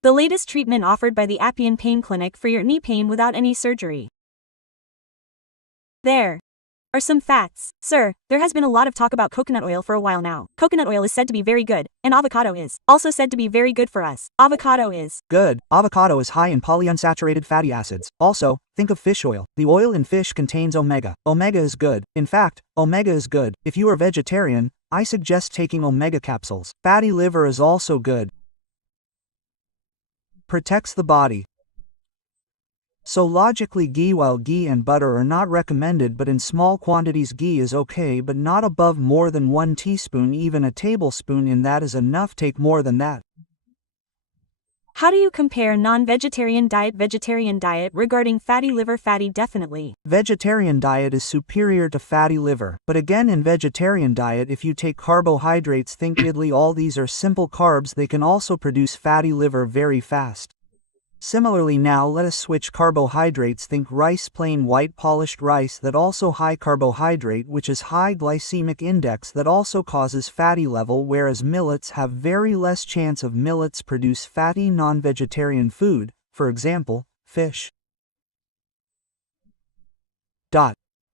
The latest treatment offered by the Appian Pain Clinic for your knee pain without any surgery. There are some facts. Sir, there has been a lot of talk about coconut oil for a while now. Coconut oil is said to be very good, and avocado is also said to be very good for us. Avocado is good. Avocado is high in polyunsaturated fatty acids. Also, think of fish oil. The oil in fish contains omega. Omega is good. In fact, omega is good. If you are vegetarian, I suggest taking omega capsules. Fatty liver is also good. Protects the body. So logically ghee and butter are not recommended, but in small quantities ghee is okay, but not above more than 1 teaspoon. Even a tablespoon in that is enough. Take more than that. How do you compare non-vegetarian diet, vegetarian diet regarding fatty liver? Fatty definitely. Vegetarian diet is superior to fatty liver. But again, in vegetarian diet, if you take carbohydrates, think idli, all these are simple carbs, they can also produce fatty liver very fast. Similarly, now let us switch carbohydrates. Think rice, plain white polished rice, that also high carbohydrate, which is high glycemic index, that also causes fatty level, whereas millets have very less chance of. Millets produce fatty non-vegetarian food, for example, fish.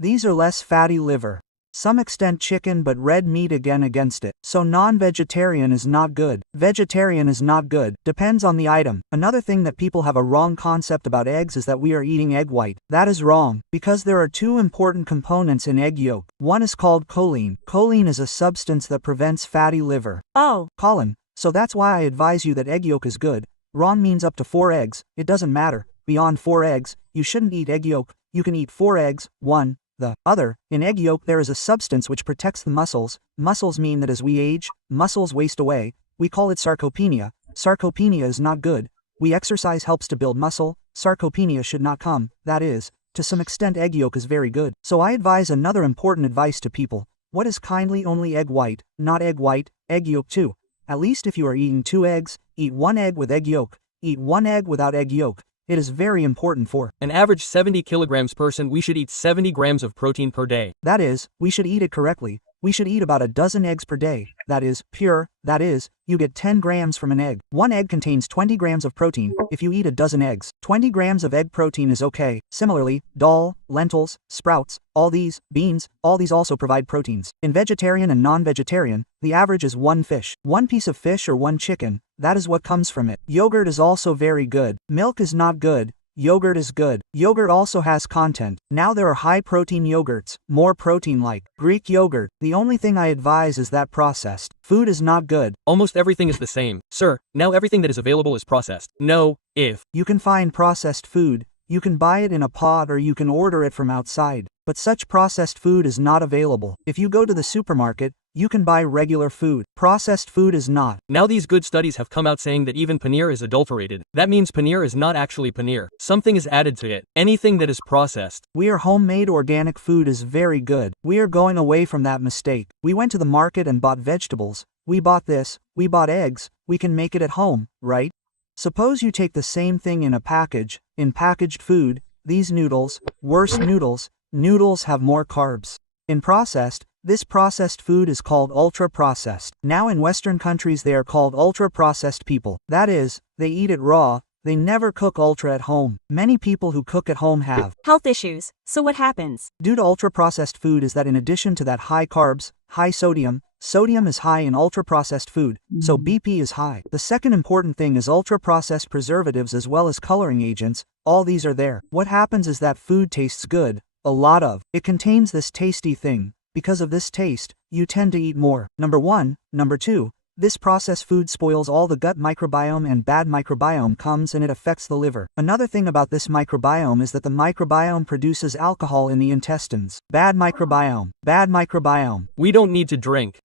These are less fatty liver. Some extent chicken, but red meat again against it. So non-vegetarian is not good. Vegetarian is not good. Depends on the item. Another thing that people have a wrong concept about eggs is that we are eating egg white. That is wrong, because there are two important components in egg yolk. One is called choline. Choline is a substance that prevents fatty liver. Oh. Colin. So that's why I advise you that egg yolk is good. Wrong means up to 4 eggs. It doesn't matter. Beyond 4 eggs, you shouldn't eat egg yolk. You can eat 4 eggs, 1. The other, in egg yolk there is a substance which protects the muscles. Muscles mean that as we age, muscles waste away. We call it sarcopenia. Sarcopenia is not good. We exercise helps to build muscle. Sarcopenia should not come. That is, to some extent egg yolk is very good. So I advise another important advice to people. What is kindly only egg white, not egg white, egg yolk too. At least if you are eating 2 eggs, eat 1 egg with egg yolk. Eat 1 egg without egg yolk. It is very important for an average 70 kilograms person. We should eat 70 grams of protein per day. That is, we should eat it correctly. We should eat about a dozen eggs per day. That is, pure. That is, you get 10 grams from an egg. 1 egg contains 20 grams of protein. If you eat a dozen eggs, 20 grams of egg protein is okay. Similarly, dal, lentils, sprouts, all these, beans, all these also provide proteins. In vegetarian and non-vegetarian, the average is 1 fish. 1 piece of fish or 1 chicken. That is what comes from it. Yogurt is also very good. Milk is not good. Yogurt is good. Yogurt also has content. Now there are high-protein yogurts, more protein-like. Greek yogurt. The only thing I advise is that processed food is not good. Almost everything is the same. Sir, now everything that is available is processed. No, if you can find processed food, you can buy it in a pot or you can order it from outside. But such processed food is not available. If you go to the supermarket, you can buy regular food. Processed food is not. Now these good studies have come out saying that even paneer is adulterated. That means paneer is not actually paneer. Something is added to it. Anything that is processed. We are homemade organic food is very good. We are going away from that mistake. We went to the market and bought vegetables. We bought this. We bought eggs. We can make it at home, right? Suppose you take the same thing in a package, in packaged food, these noodles, worse noodles, noodles have more carbs. In processed, this processed food is called ultra-processed. Now in Western countries they are called ultra-processed people. That is, they eat it raw, they never cook ultra at home. Many people who cook at home have health issues. So what happens? Due to ultra-processed food is that in addition to that high carbs, high sodium, sodium is high in ultra-processed food, so BP is high. The second important thing is ultra-processed preservatives as well as coloring agents, all these are there. What happens is that food tastes good, a lot of. It contains this tasty thing. Because of this taste, you tend to eat more. Number 1. Number 2. This processed food spoils all the gut microbiome and bad microbiome comes and it affects the liver. Another thing about this microbiome is that the microbiome produces alcohol in the intestines. Bad microbiome. Bad microbiome. We don't need to drink.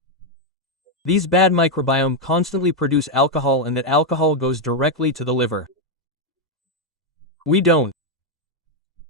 These bad microbiome constantly produce alcohol and that alcohol goes directly to the liver. We don't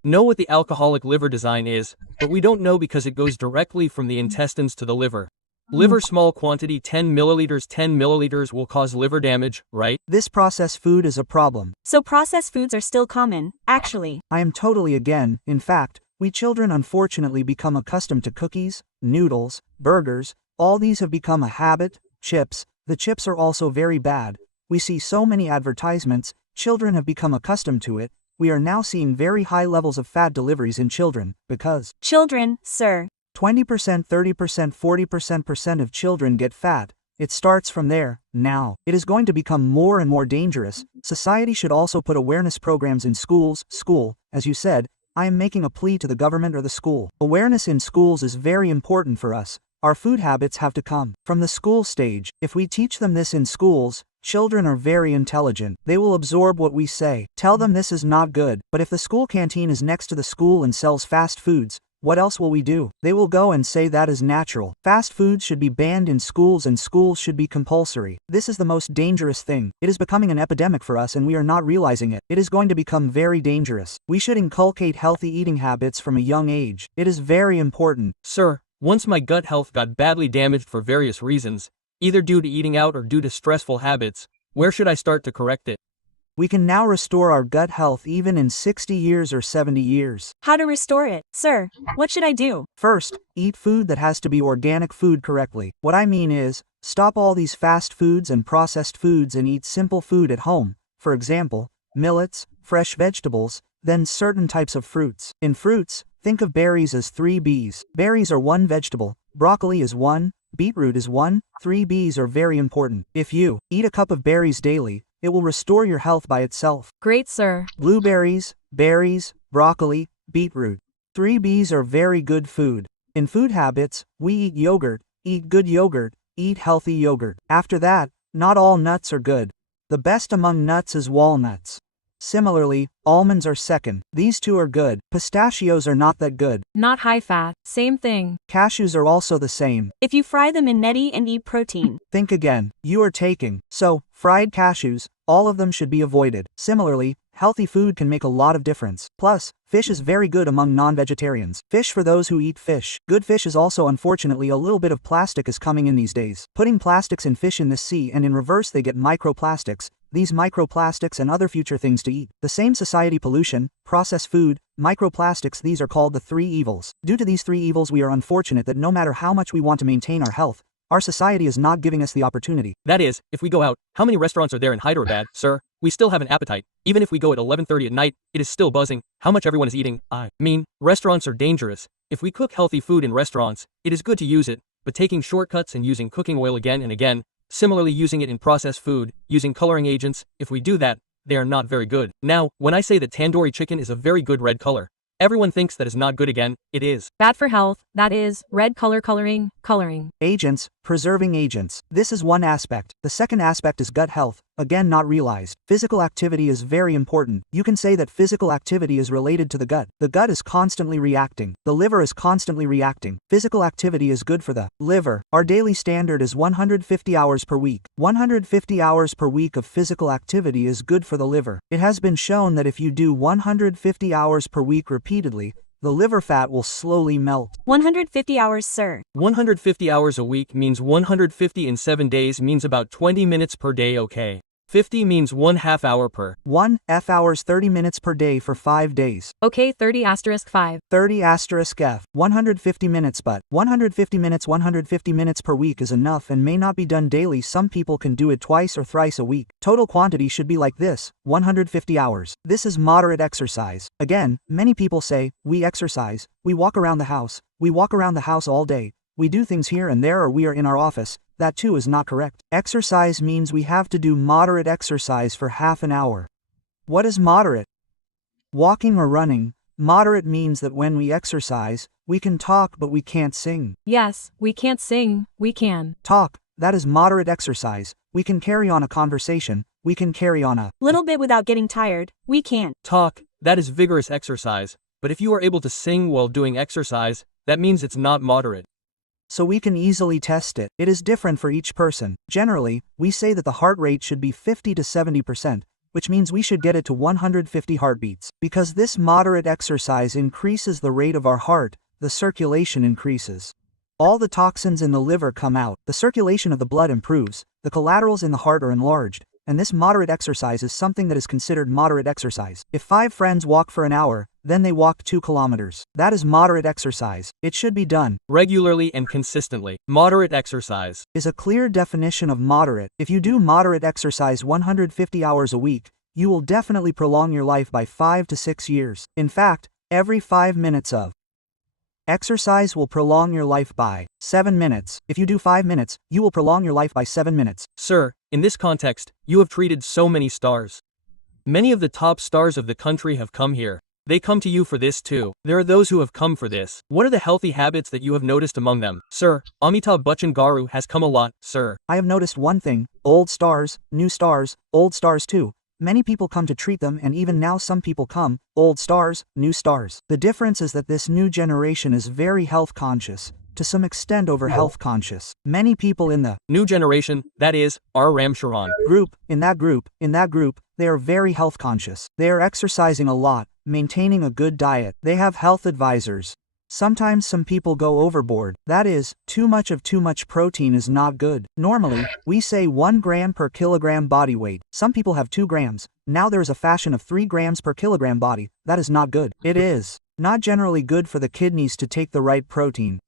know what the alcoholic liver design is, but we don't know because it goes directly from the intestines to the liver. Liver small quantity 10 milliliters will cause liver damage, right? This processed food is a problem. So processed foods are still common, actually. I am totally again. In fact, we children unfortunately become accustomed to cookies, noodles, burgers, all these have become a habit. Chips. The chips are also very bad. We see so many advertisements, children have become accustomed to it. We are now seeing very high levels of fat deliveries in children, because Children, sir. 20%, 30%, 40% of children get fat. It starts from there. Now, it is going to become more and more dangerous. Society should also put awareness programs in schools. School, as you said, I am making a plea to the government or the school. Awareness in schools is very important for us. Our food habits have to come from the school stage. If we teach them this in schools, children are very intelligent. They will absorb what we say. Tell them this is not good. But if the school canteen is next to the school and sells fast foods, what else will we do? They will go and say that is natural. Fast foods should be banned in schools and schools should be compulsory. This is the most dangerous thing. It is becoming an epidemic for us and we are not realizing it. It is going to become very dangerous. We should inculcate healthy eating habits from a young age. It is very important. Sir, once my gut health got badly damaged for various reasons, either due to eating out or due to stressful habits, where should I start to correct it? We can now restore our gut health even in 60 years or 70 years. How to restore it, sir? What should I do? First, eat food that has to be organic food correctly. What I mean is, stop all these fast foods and processed foods and eat simple food at home. For example, millets, fresh vegetables, then certain types of fruits. In fruits, think of berries as 3 Bs. Berries are one vegetable, broccoli is one, beetroot is one, 3 Bs are very important. If you eat a cup of berries daily, it will restore your health by itself. Great, sir. Blueberries, berries, broccoli, beetroot. 3 Bs are very good food. In food habits, we eat good yogurt, eat healthy yogurt. After that, not all nuts are good. The best among nuts is walnuts. Similarly, almonds are second. These two are good. Pistachios are not that good. Not high fat. Same thing. Cashews are also the same. If you fry them in neti and eat protein. Think again. You are taking. So, fried cashews, all of them should be avoided. Similarly, healthy food can make a lot of difference. Plus, fish is very good among non-vegetarians. Fish for those who eat fish. Good fish is also unfortunately a little bit of plastic is coming in these days. Putting plastics in fish in the sea and in reverse they get microplastics. These microplastics and other future things to eat. The same society pollution, processed food, microplastics, these are called the 3 evils. Due to these 3 evils we are unfortunate that no matter how much we want to maintain our health, our society is not giving us the opportunity. That is, if we go out, how many restaurants are there in Hyderabad, sir? We still have an appetite. Even if we go at 11:30 at night, it is still buzzing. How much everyone is eating? I mean, restaurants are dangerous. If we cook healthy food in restaurants, it is good to use it, but taking shortcuts and using cooking oil again and again, similarly using it in processed food, using coloring agents, if we do that, they are not very good. Now, when I say that tandoori chicken is a very good red color, everyone thinks that is not good again. It is. Bad for health. That is, red color coloring. Agents, preserving agents. This is one aspect. The second aspect is gut health, again not realized. Physical activity is very important. You can say that physical activity is related to the gut. The gut is constantly reacting. The liver is constantly reacting. Physical activity is good for the liver. Our daily standard is 150 hours per week. 150 hours per week of physical activity is good for the liver. It has been shown that if you do 150 hours per week repeatedly, the liver fat will slowly melt. 150 hours, sir. 150 hours a week means 150 in 7 days means about 20 minutes per day, okay? 50 means 1/2 hour per. 1/2 hours 30 minutes per day for 5 days. Okay, 30*5. 30*F. 150 minutes but 150 minutes per week is enough and may not be done daily. Some people can do it twice or thrice a week. Total quantity should be like this, 150 hours. This is moderate exercise. Again, many people say, we exercise, we walk around the house all day. We do things here and there or we are in our office. That too is not correct. Exercise means we have to do moderate exercise for half an hour. What is moderate? Walking or running. Moderate means that when we exercise, we can talk but we can't sing. Yes, we can't sing, we can talk. That is moderate exercise. We can carry on a conversation. We can carry on a little bit without getting tired. We can't talk. That is vigorous exercise. But if you are able to sing while doing exercise, that means it's not moderate. So we can easily test it. It is different for each person. Generally, we say that the heart rate should be 50 to 70%, which means we should get it to 150 heartbeats. Because this moderate exercise increases the rate of our heart, the circulation increases. All the toxins in the liver come out, the circulation of the blood improves, the collaterals in the heart are enlarged, and this moderate exercise is something that is considered moderate exercise. If 5 friends walk for an hour, then they walk 2 kilometers. That is moderate exercise. It should be done regularly and consistently. Moderate exercise is a clear definition of moderate. If you do moderate exercise 150 hours a week, you will definitely prolong your life by 5 to 6 years. In fact, every 5 minutes of exercise will prolong your life by 7 minutes. If you do 5 minutes, you will prolong your life by 7 minutes. Sir, in this context, you have treated so many stars. Many of the top stars of the country have come here. They come to you for this too. There are those who have come for this. What are the healthy habits that you have noticed among them? Sir, Amitabh Bachchan Garu has come a lot, sir. I have noticed one thing: old stars, new stars, old stars too. Many people come to treat them, and even now some people come, old stars, new stars. The difference is that this new generation is very health conscious, to some extent over health conscious. Many people in the new generation, that is, our Ramcharan in that group, they are very health conscious. They are exercising a lot, maintaining a good diet. They have health advisors. Sometimes some people go overboard. That is, too much protein is not good. Normally, we say 1 gram per kilogram body weight. Some people have 2 grams. Now there is a fashion of 3 grams per kilogram body. That is not good. It is not generally good for the kidneys to take the right protein.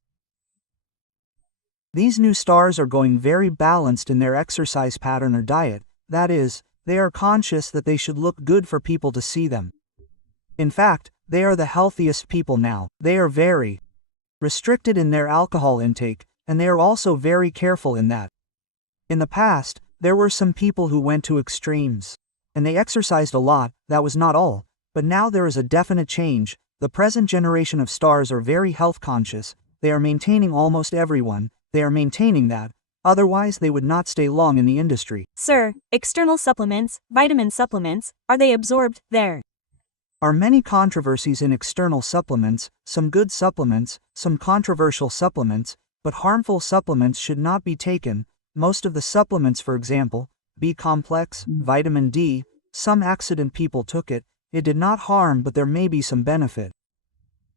These new stars are going very balanced in their exercise pattern or diet. That is, they are conscious that they should look good for people to see them. In fact, they are the healthiest people now. They are very restricted in their alcohol intake, and they are also very careful in that. In the past, there were some people who went to extremes, and they exercised a lot. That was not all, but now there is a definite change. The present generation of stars are very health conscious. They are maintaining almost everyone. They are maintaining that. Otherwise they would not stay long in the industry. Sir, external supplements, vitamin supplements, are they absorbed there? Are many controversies in external supplements, some good supplements, some controversial supplements, but harmful supplements should not be taken. Most of the supplements, for example, B complex, vitamin D, some accident people took it. It did not harm, but there may be some benefit.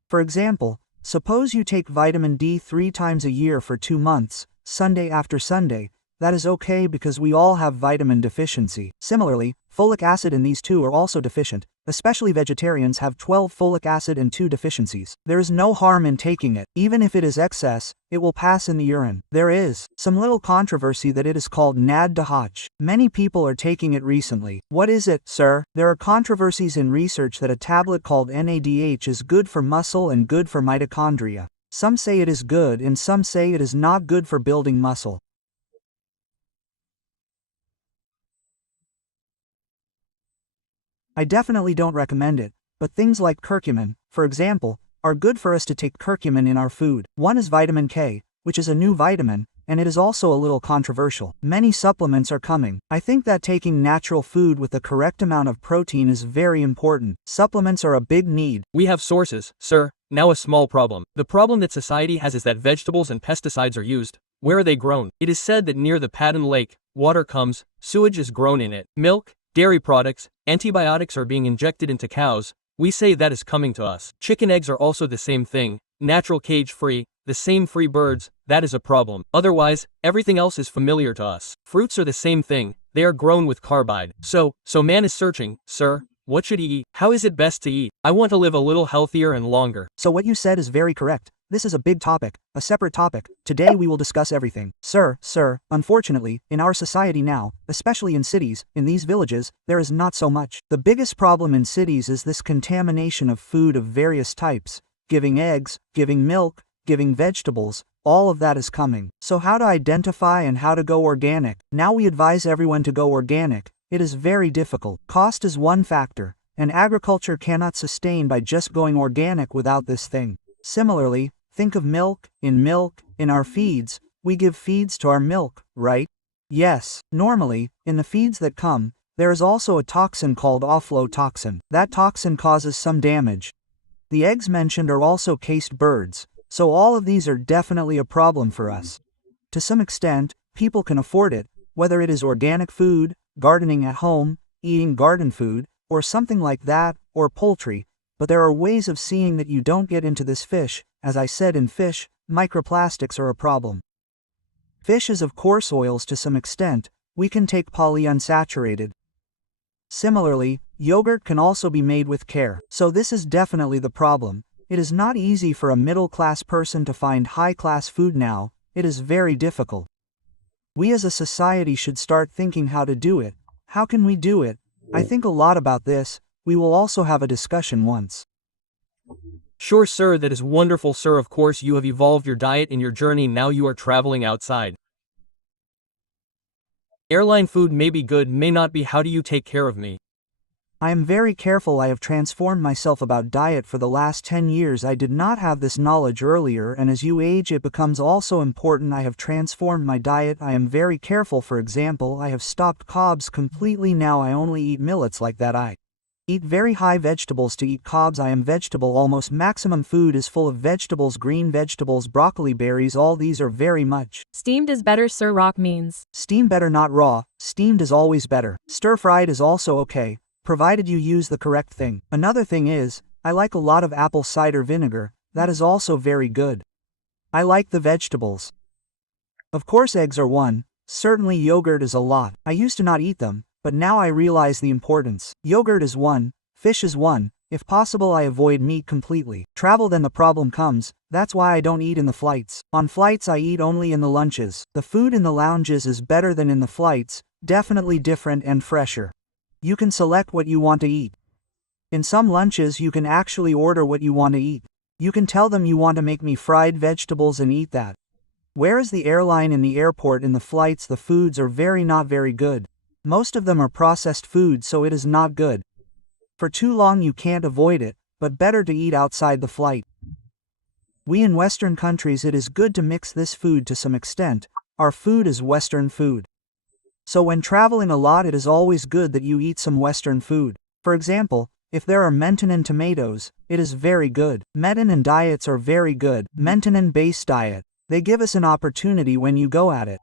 For example, suppose you take vitamin D 3 times a year for 2 months, Sunday after Sunday. That is okay because we all have vitamin deficiency. Similarly, folic acid in these two are also deficient. Especially vegetarians have 12 folic acid and 2 deficiencies. There is no harm in taking it. Even if it is excess, it will pass in the urine. There is some little controversy that it is called NADH. Many people are taking it recently. What is it, sir? There are controversies in research that a tablet called NADH is good for muscle and good for mitochondria. Some say it is good and some say it is not good for building muscle. I definitely don't recommend it, but things like curcumin, for example, are good for us to take curcumin in our food. One is vitamin K, which is a new vitamin, and it is also a little controversial. Many supplements are coming. I think that taking natural food with the correct amount of protein is very important. Supplements are a big need. We have sources, sir. Now a small problem. The problem that society has is that vegetables and pesticides are used. Where are they grown? It is said that near the Padden Lake, water comes, sewage is grown in it. Milk, dairy products, antibiotics are being injected into cows. We say that is coming to us. Chicken eggs are also the same thing. Natural cage-free, the same free birds, that is a problem. Otherwise, everything else is familiar to us. Fruits are the same thing. They are grown with carbide. So man is searching, sir. What should he eat? How is it best to eat? I want to live a little healthier and longer. So what you said is very correct. This is a big topic, a separate topic. Today we will discuss everything. Sir, unfortunately, in our society now, especially in cities, in these villages, there is not so much. The biggest problem in cities is this contamination of food of various types. Giving eggs, giving milk, giving vegetables, all of that is coming. So how to identify and how to go organic? Now we advise everyone to go organic. It is very difficult. Cost is one factor, and agriculture cannot sustain by just going organic without this thing. Similarly, think of milk, in our feeds, we give feeds to our milk, right? Yes, normally, in the feeds that come, there is also a toxin called aflatoxin. That toxin causes some damage. The eggs mentioned are also cased birds, so all of these are definitely a problem for us. To some extent, people can afford it, whether it is organic food, gardening at home, eating garden food, or something like that, or poultry. But there are ways of seeing that you don't get into this fish. As I said, in fish, microplastics are a problem. Fish is of course oils to some extent. We can take polyunsaturated. Similarly, Yogurt can also be made with care. So this is definitely the problem. It is not easy for a middle-class person to find high-class food now. It is very difficult. We as a society should start thinking how to do it. How can we do it? I think a lot about this. We will also have a discussion once. Sure, sir, that is wonderful, sir. Of course, you have evolved your diet in your journey. Now you are traveling outside. Airline food may be good, may not be. How do you take care of me? I am very careful. I have transformed myself about diet for the last 10 years. I did not have this knowledge earlier, and as you age it becomes also important. I have transformed my diet. I am very careful. For example, I have stopped carbs completely. Now I only eat millets like that. I eat very high vegetables to eat carbs. I am vegetable. Almost maximum food is full of vegetables, green vegetables, broccoli, berries. All these are very much. Steamed is better, sir. Raw means. Steamed better, not raw. Steamed is always better. Stir-fried is also okay, provided you use the correct thing. Another thing is, I like a lot of apple cider vinegar. That is also very good. I like the vegetables. Of course eggs are one. Certainly yogurt is a lot. I used to not eat them, but now I realize the importance. Yogurt is one, fish is one. If possible I avoid meat completely. Travel, then the problem comes. That's why I don't eat in the flights. On flights I eat only in the lunches. The food in the lounges is better than in the flights, definitely different and fresher. You can select what you want to eat. In some lunches you can actually order what you want to eat. You can tell them you want to make me fried vegetables and eat that. Whereas the airline in the airport, in the flights, the foods are not very good. Most of them are processed food, so it is not good. For too long you can't avoid it, but better to eat outside the flight. We in Western countries, it is good to mix this food to some extent. Our food is Western food. So when traveling a lot it is always good that you eat some Western food. For example, if there are Maintenance tomatoes, it is very good. Maintenance diets are very good. Maintenance-based diet. They give us an opportunity when you go at it.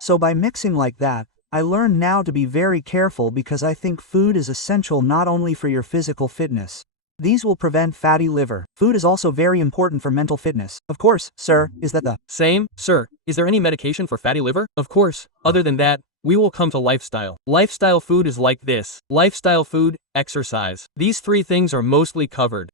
So by mixing like that, I learned now to be very careful because I think food is essential not only for your physical fitness. These will prevent fatty liver. Food is also very important for mental fitness. Of course, sir, is that the same, sir? Is there any medication for fatty liver? Of course. Other than that, we will come to lifestyle. Lifestyle food is like this. Lifestyle food, exercise. These three things are mostly covered.